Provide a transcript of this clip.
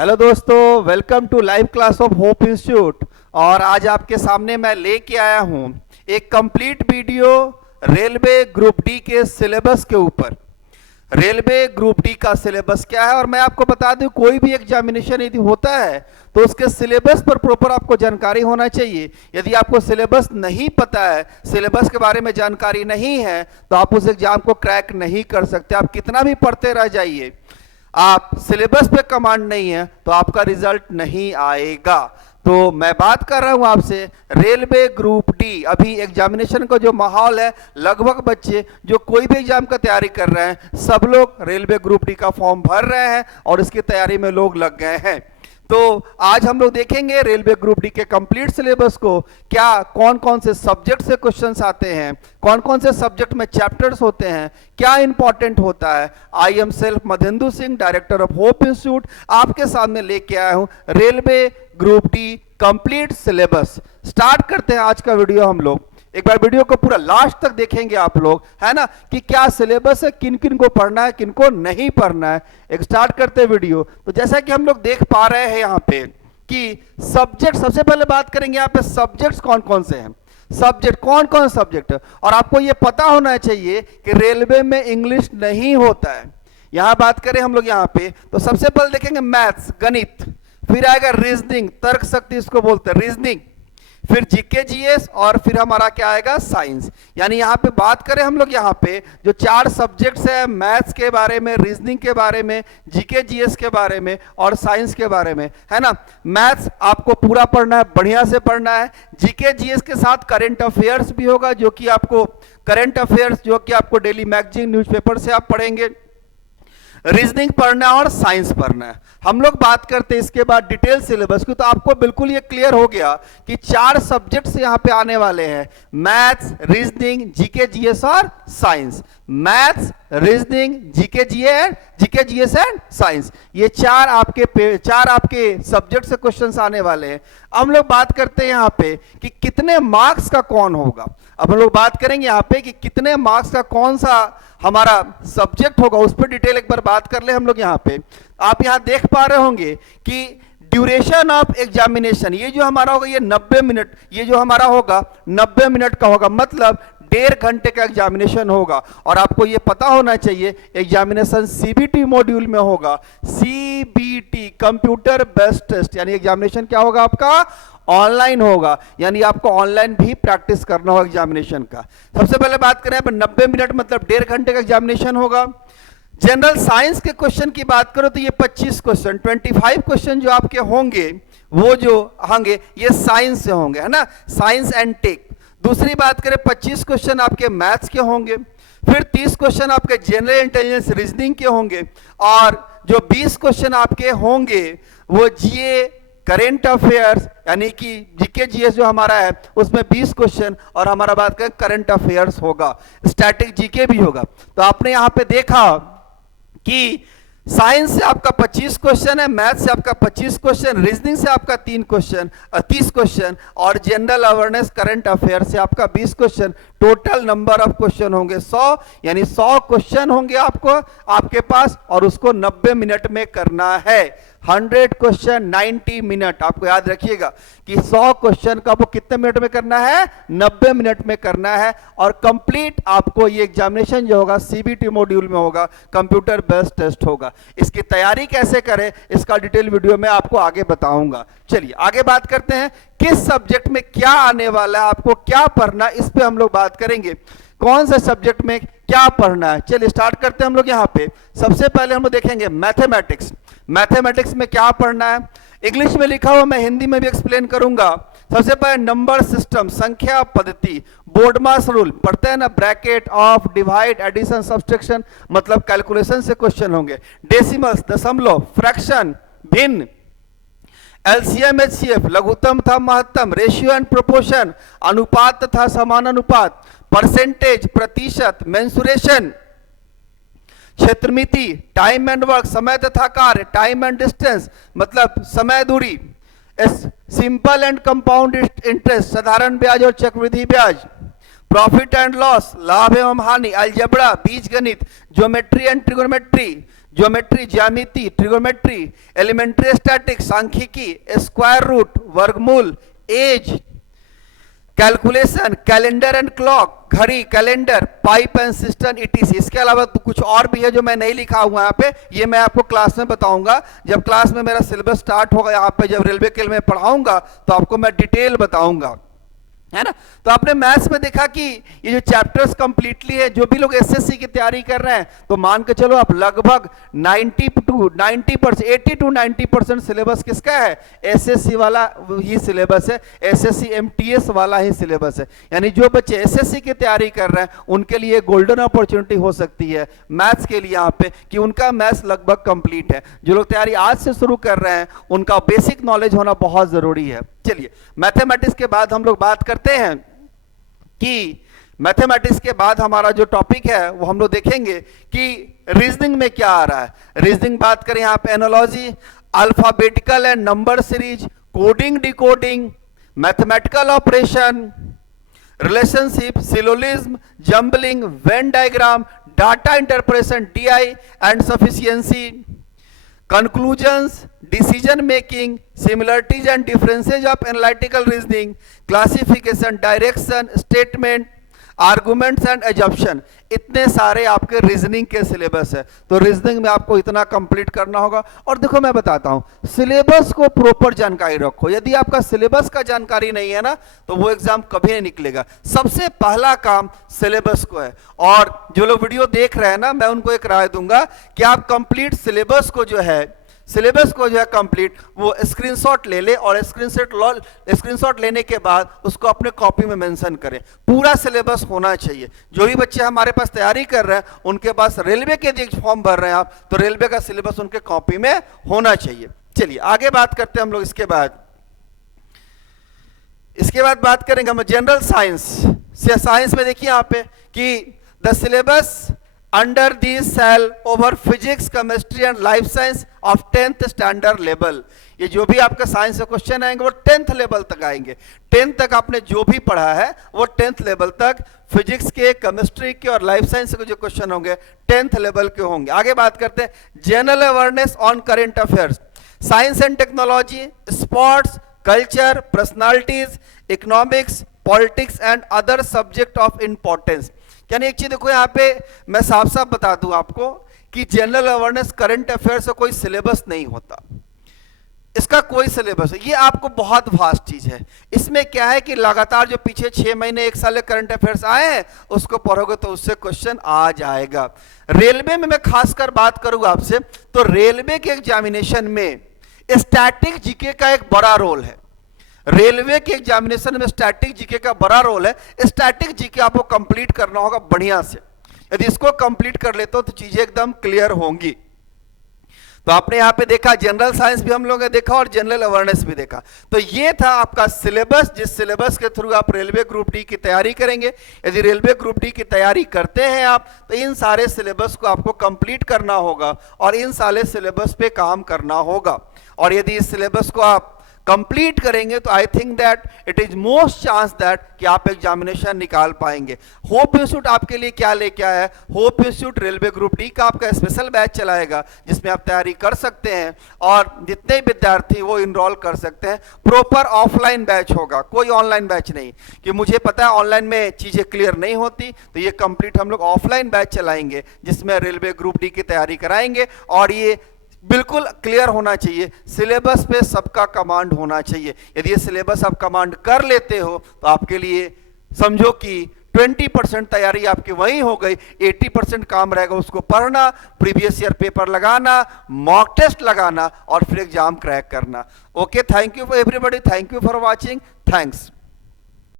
Hello दोस्तों, welcome to live class of Hope Institute. और आज आपके सामने मैं लेके आया हूं एक complete video railway group D के सिलेबस के ऊपर। रेलवे ग्रुप डी का सिलेबस क्या है, और मैं आपको बता दूं कोई भी एग्जामिनेशन यदि होता है तो उसके सिलेबस पर प्रॉपर आपको जानकारी होना चाहिए। यदि आपको सिलेबस नहीं पता है, सिलेबस के बारे में जानकारी नहीं है, तो आप उस एग्जाम को क्रैक नहीं कर सकते। आप कितना भी पढ़ते रह जाइए, आप सिलेबस पे कमांड नहीं है तो आपका रिजल्ट नहीं आएगा। तो मैं बात कर रहा हूं आपसे रेलवे ग्रुप डी। अभी एग्जामिनेशन का जो माहौल है, लगभग बच्चे जो कोई भी एग्जाम का तैयारी कर रहे हैं सब लोग रेलवे ग्रुप डी का फॉर्म भर रहे हैं और इसकी तैयारी में लोग लग गए हैं। तो आज हम लोग देखेंगे रेलवे ग्रुप डी के कंप्लीट सिलेबस को, क्या कौन कौन से सब्जेक्ट से क्वेश्चंस आते हैं, कौन कौन से सब्जेक्ट में चैप्टर्स होते हैं, क्या इंपॉर्टेंट होता है। I am self Madhendu Singh, director of Hope Institute, आपके सामने लेके आया हूं railway group D complete syllabus. Start करते हैं आज का वीडियो। हम लोग एक बार वीडियो को पूरा लास्ट तक देखेंगे आप लोग, है ना, कि क्या सिलेबस है, किन किन को पढ़ना है, किन को नहीं पढ़ना है। एक स्टार्ट करते हैं वीडियो। तो जैसा कि हम लोग देख पा रहे हैं यहाँ पे कि सब्जेक्ट, सबसे पहले बात करेंगे यहाँ पे सब्जेक्ट्स कौन कौन से हैं। सब्जेक्ट कौन कौन सब्जेक्ट है, और आपको ये पता होना चाहिए कि रेलवे में इंग्लिश नहीं होता है। यहां बात करें हम लोग यहाँ पे तो सबसे पहले देखेंगे मैथ्स, गणित, फिर आएगा रीजनिंग, तर्क शक्ति इसको बोलते हैं रीजनिंग, फिर जीके जीएस, और फिर हमारा क्या आएगा साइंस। यानी यहाँ पे बात करें हम लोग यहाँ पे जो चार सब्जेक्ट्स है, मैथ्स के बारे में, रीजनिंग के बारे में, जीके जीएस के बारे में और साइंस के बारे में, है ना। मैथ्स आपको पूरा पढ़ना है, बढ़िया से पढ़ना है। जीके जीएस के साथ करंट अफेयर्स भी होगा, जो कि आपको करंट अफेयर्स जो कि आपको डेली मैगजीन न्यूज़पेपर से आप पढ़ेंगे। रीजनिंग पढ़ना है और साइंस पढ़ना है। हम लोग बात करते हैं इसके बाद डिटेल सिलेबस की। तो आपको बिल्कुल ये क्लियर हो गया कि चार सब्जेक्ट्स यहाँ पे आने वाले हैं, मैथ्स, रीजनिंग, जीके जीएस और science. Maths, reasoning, GK GS and science, ये चार आपके सब्जेक्ट से क्वेश्चंस आने वाले हैं। अब हम लोग बात करते हैं यहाँ पे कि कितने मार्क्स का कौन होगा। अब हम लोग बात करेंगे यहाँ पे कि कितने मार्क्स का कौन सा हमारा सब्जेक्ट होगा, उस पर डिटेल एक बार बात कर ले हम लोग यहाँ पे। आप यहाँ देख पा रहे होंगे कि ड्यूरेशन ऑफ एग्जामिनेशन, ये जो हमारा होगा ये 90 मिनट, ये जो हमारा होगा 90 मिनट का होगा, मतलब 1.5 घंटे का एग्जामिनेशन होगा। और आपको ये पता होना चाहिए एग्जामिनेशन सीबीटी मॉड्यूल में होगा। सीबीटी कंप्यूटर बेस्ड टेस्ट, यानी एग्जामिनेशन क्या होगा आपका, ऑनलाइन होगा, यानी आपको ऑनलाइन भी प्रैक्टिस करना होगा एग्जामिनेशन का। सबसे पहले बात करें 90 मिनट मतलब 1.5 घंटे का एग्जामिनेशन होगा। जनरल साइंस के क्वेश्चन की बात करो तो ये 25 क्वेश्चन, 25 क्वेश्चन जो आपके होंगे वो जो होंगे ये साइंस से होंगे, है ना, साइंस एंड टेक। दूसरी बात करें 25 क्वेश्चन आपके मैथ्स के होंगे, फिर 30 क्वेश्चन आपके जनरल इंटेलिजेंस रीजनिंग के होंगे, और जो 20 क्वेश्चन आपके होंगे वो जीए करेंट अफेयर्स, यानी कि जीके जीएस जो हमारा है उसमें 20 क्वेश्चन, और हमारा बात करें करंट अफेयर्स होगा, स्टैटिक जीके भी होगा। तो आपने यहाँ पे देखा कि साइंस से आपका 25 क्वेश्चन है, मैथ से आपका 25 क्वेश्चन, रीजनिंग से आपका 30 क्वेश्चन, और जनरल अवेयरनेस करंट अफेयर से आपका 20 question. Total number of question होंगे 100, यानी 100 क्वेश्चन होंगे आपके पास, और उसको 90 मिनट में करना है। 100 क्वेश्चन 90 मिनट, आपको याद रखिएगा कि 100 क्वेश्चन का वो कितने मिनट में करना है, 90 मिनट में करना है। और कंप्लीट आपको ये एग्जामिनेशन जो होगा सीबीटी मॉड्यूल में होगा, कंप्यूटर बेस्ड टेस्ट होगा। इसकी तैयारी कैसे करें इसका डिटेल वीडियो में आपको आगे बताऊंगा। चलिए आगे बात करते हैं किस सब्जेक्ट में क्या आने वाला है, आपको क्या पढ़ना, इस पे हम लोग बात करेंगे, कौन से सब्जेक्ट में क्या पढ़ना है। चलिए स्टार्ट करते हैं हम लोग यहाँ पे। सबसे पहले हम लोग देखेंगे मैथमेटिक्स। मैथमेटिक्स में क्या पढ़ना है, इंग्लिश में लिखा हुआ मैं हिंदी में भी एक्सप्लेन करूंगा। सबसे पहले नंबर सिस्टम, संख्या पद्धति, बोर्डमास रूल पढ़ते हैं ना, bracket, of, divide, addition, subtraction, मतलब कैलकुलेशन से क्वेश्चन होंगे। डेसिमल्स, दशमलव, फ्रैक्शन, भिन्न, एलसीएम, एचसीएफ, लघुत्तम तथा महत्तम, रेशियो एंड प्रोपोर्शन, अनुपात तथा समानुपात, परसेंटेज, प्रतिशत, मेंसुरेशन, क्षेत्रमिति, टाइम एंड वर्क, समय तथा कार्य, टाइम एंड डिस्टेंस मतलब समय दूरी, सिंपल एंड कंपाउंड इंटरेस्ट, साधारण ब्याज और चक्रवृद्धि ब्याज, प्रॉफिट एंड लॉस, लाभ एवं हानि, अलजेब्रा, बीजगणित, ज्योमेट्री एंड ट्रिगोनोमेट्री, ज्योमेट्री, ज्यामिति, ट्रिगोमेट्री, एलिमेंट्री स्टैटिक्स, सांख्यिकी, स्क्वायर रूट, वर्गमूल, age, calculation, calendar and clock, घड़ी, calendar, pipe and system, etc. इसके अलावा तो कुछ और भी है जो मैं नहीं लिखा हुआ यहाँ पे, ये मैं आपको क्लास में बताऊंगा। जब क्लास में मेरा सिलेबस स्टार्ट होगा यहाँ पे, जब रेलवे के लिए मैं पढ़ाऊंगा तो आपको मैं डिटेल बताऊंगा, है ना। तो आपने मैथ्स में देखा कि ये जो चैप्टर्स कंप्लीटली है, जो भी लोग एसएससी की तैयारी कर रहे हैं, तो मान के चलो आप लगभग 80 to 90% सिलेबस किसका है, एसएससी वाला ही सिलेबस है, एसएससी एमटीएस वाला ही सिलेबस है। यानी जो बच्चे एसएससी की तैयारी कर रहे हैं उनके लिए गोल्डन अपॉर्चुनिटी हो सकती है मैथ्स के लिए यहाँ पे, कि उनका मैथ्स लगभग कंप्लीट है। जो लोग तैयारी आज से शुरू कर रहे हैं उनका बेसिक नॉलेज होना बहुत जरूरी है। चलिए, मैथमेटिक्स के बाद हम लोग बात करते हैं कि मैथमेटिक्स के बाद हमारा जो टॉपिक है वो हम लोग देखेंगे कि रीजनिंग में क्या आ रहा है। रीजनिंग बात करें यहाँ पे analogy, alphabetical and number series, coding, decoding, mathematical operation, relationship, syllogism, jumbling, Venn diagram, data interpretation, DI and sufficiency, conclusions, decision making, similarities and differences of analytical reasoning, classification, direction, statement, arguments and assumption। इतने सारे आपके reasoning के syllabus है। तो reasoning में आपको इतना complete करना होगा। और देखो मैं बताता हूं, सिलेबस को प्रॉपर जानकारी रखो। यदि आपका सिलेबस का जानकारी नहीं है ना, तो वो एग्जाम कभी नहीं निकलेगा। सबसे पहला काम सिलेबस को है। और जो लोग वीडियो देख रहे हैं ना, मैं उनको एक राय दूंगा कि आप कंप्लीट सिलेबस को जो है कंप्लीट वो स्क्रीनशॉट ले ले, और स्क्रीनशॉट लेने के बाद उसको अपने कॉपी में मेंशन करें। पूरा सिलेबस होना चाहिए। जो भी बच्चे हमारे पास तैयारी कर रहे हैं उनके पास रेलवे के यदि फॉर्म भर रहे हैं आप, तो रेलवे का सिलेबस उनके कॉपी में होना चाहिए। चलिए आगे बात करते हैं हम लोग। इसके बाद बात करेंगे हम जनरल साइंस। साइंस में देखिए यहाँ पे कि the syllabus under the cell over physics, chemistry and life science of 10th standard level. ये जो भी आपका साइंस से क्वेश्चन आएंगे वो 10th लेवल तक आएंगे। 10th तक आपने जो भी पढ़ा है वो 10th लेवल तक फिजिक्स के, केमिस्ट्री के और लाइफ साइंस के जो क्वेश्चन होंगे 10th लेवल के होंगे। आगे बात करते हैं general awareness on current affairs, science and technology, sports, culture, personalities, economics, politics and other subject of importance. यानी एक चीज देखो यहाँ पे मैं साफ साफ बता दूं आपको कि जनरल अवेयरनेस करंट अफेयर्स का कोई सिलेबस नहीं होता। इसका कोई सिलेबस है, ये आपको बहुत वास्ट चीज है। इसमें क्या है कि लगातार जो पीछे 6 महीने 1 साल करंट अफेयर्स आए हैं उसको पढ़ोगे तो उससे क्वेश्चन आ जाएगा। रेलवे में मैं खासकर बात करूंगा आपसे, तो रेलवे के एग्जामिनेशन में स्टैटिक जीके का एक बड़ा रोल है। रेलवे के एग्जामिनेशन में स्टैटिक जीके का बड़ा रोल है। स्टैटिक जीके आपको कंप्लीट करना होगा बढ़िया से। यदि इसको कंप्लीट कर लेते हो तो चीजें एकदम क्लियर होंगी। तो आपने यहां पे देखा जनरल साइंस भी हम लोगों ने देखा और जनरल अवेयरनेस भी देखा। तो ये था आपका सिलेबस, जिस सिलेबस के थ्रू आप रेलवे ग्रुप डी की तैयारी करेंगे। यदि रेलवे ग्रुप डी की तैयारी करते हैं आप, तो इन सारे सिलेबस को आपको कंप्लीट करना होगा और इन सारे सिलेबस पे काम करना होगा। और यदि इस सिलेबस को आप कंप्लीट करेंगे तो I think that it is most chance that कि आप एग्जामिनेशन निकाल पाएंगे। होप इंस्टीट्यूट आपके लिए क्या लेके आया है? Hope institute railway group D का आपका स्पेशल बैच चलाएगा जिसमें आप तैयारी कर सकते हैं और जितने विद्यार्थी वो इनरोल कर सकते हैं। प्रॉपर ऑफलाइन बैच होगा, कोई ऑनलाइन बैच नहीं, कि मुझे पता है ऑनलाइन में चीजें क्लियर नहीं होती। तो ये कंप्लीट हम लोग ऑफलाइन बैच चलाएंगे जिसमें रेलवे ग्रुप डी की तैयारी कराएंगे। और ये बिल्कुल क्लियर होना चाहिए, सिलेबस पे सबका कमांड होना चाहिए। यदि ये सिलेबस आप कमांड कर लेते हो तो आपके लिए समझो कि 20% तैयारी आपकी वहीं हो गई। 80% काम रहेगा उसको पढ़ना, प्रीवियस ईयर पेपर लगाना, मॉक टेस्ट लगाना और फिर एग्जाम क्रैक करना। Okay, thank you for everybody, thank you for watching, thanks.